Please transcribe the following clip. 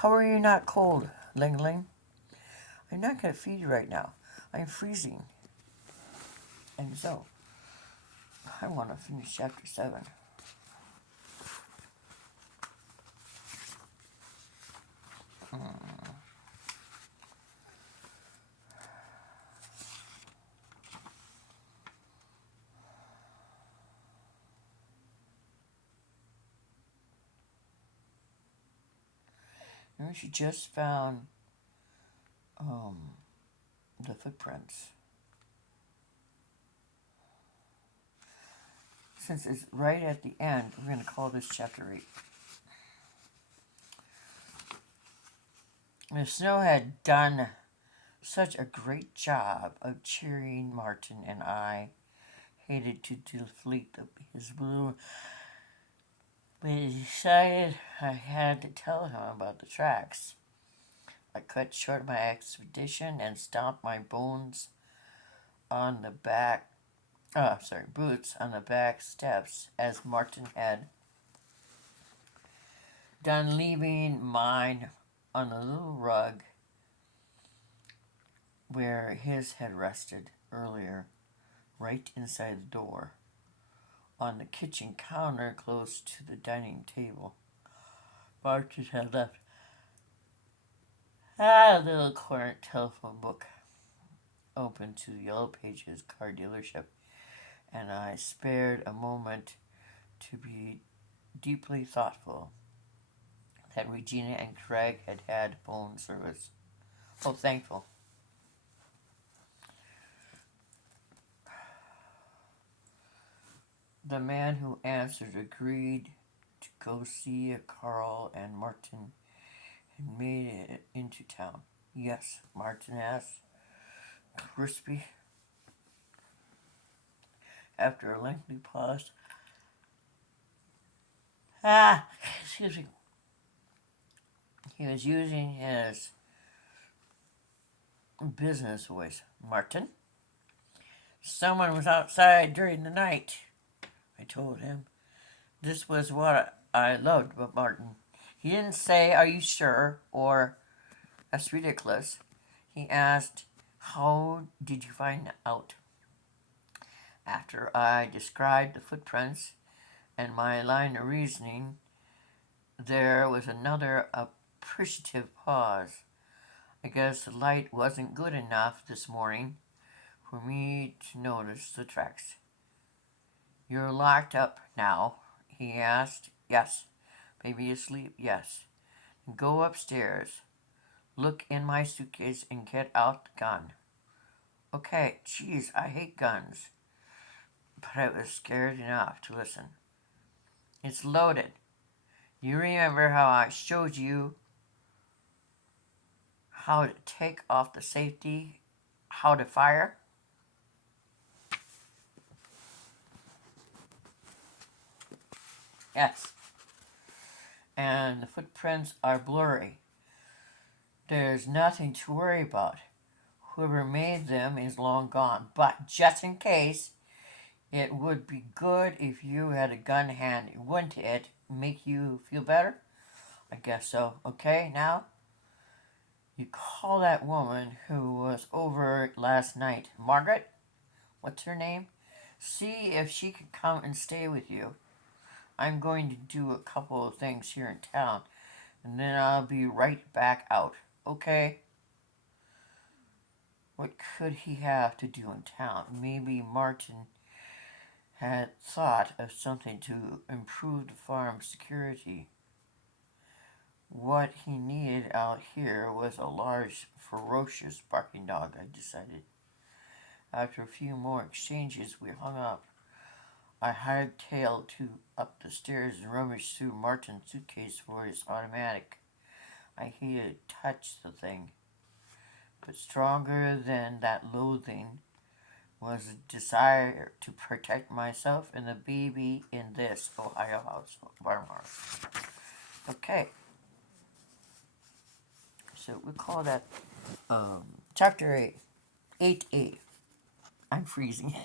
How are you not cold, Ling Ling? I'm not going to feed you right now. I'm freezing. And so, I want to finish chapter 7. And she just found the footprints. Since it's right at the end, we're going to call this chapter 8. The snow had done such a great job of cheering Martin, and I hated to deflate his balloon, but I decided I had to tell him about the tracks. I cut short my expedition and stomped my boots on the back steps as Martin had done, leaving mine on the little rug where his had rested earlier, right inside the door, on the kitchen counter close to the dining table. Martin had left a little corner telephone book open to the Yellow Pages car dealership, and I spared a moment to be deeply thoughtful that Regina and Craig had had phone service. Oh, thankful. The man who answered agreed to go see Carl and Martin had made it into town. Yes, Martin asked, crispy. After a lengthy pause. Excuse me. He was using his business voice. Martin? Someone was outside during the night, I told him. This was what I loved about Martin. He didn't say, are you sure? Or, that's ridiculous. He asked, how did you find out? After I described the footprints and my line of reasoning, there was another appreciative pause. I guess the light wasn't good enough this morning for me to notice the tracks. You're locked up now, he asked. Yes. Baby asleep? Yes. Go upstairs. Look in my suitcase and get out the gun. Okay, geez, I hate guns. But I was scared enough to listen. It's loaded. You remember how I showed you how to take off the safety, how to fire? Yes. And the footprints are blurry. There's nothing to worry about. Whoever made them is long gone. But just in case, it would be good if you had a gun handy. Wouldn't it make you feel better? I guess so. Okay, now? You call that woman who was over last night. Margaret? What's her name? See if she can come and stay with you. I'm going to do a couple of things here in town, and then I'll be right back out. Okay? What could he have to do in town? Maybe Martin had thought of something to improve the farm's security. What he needed out here was a large, ferocious barking dog, I decided. After a few more exchanges, we hung up. I hightailed up the stairs and rummaged through Martin's suitcase for his automatic. I hated to touch the thing, but stronger than that loathing was a desire to protect myself and the baby in this Ohio farmhouse. Okay. So we call that chapter 8. 8A. I'm freezing.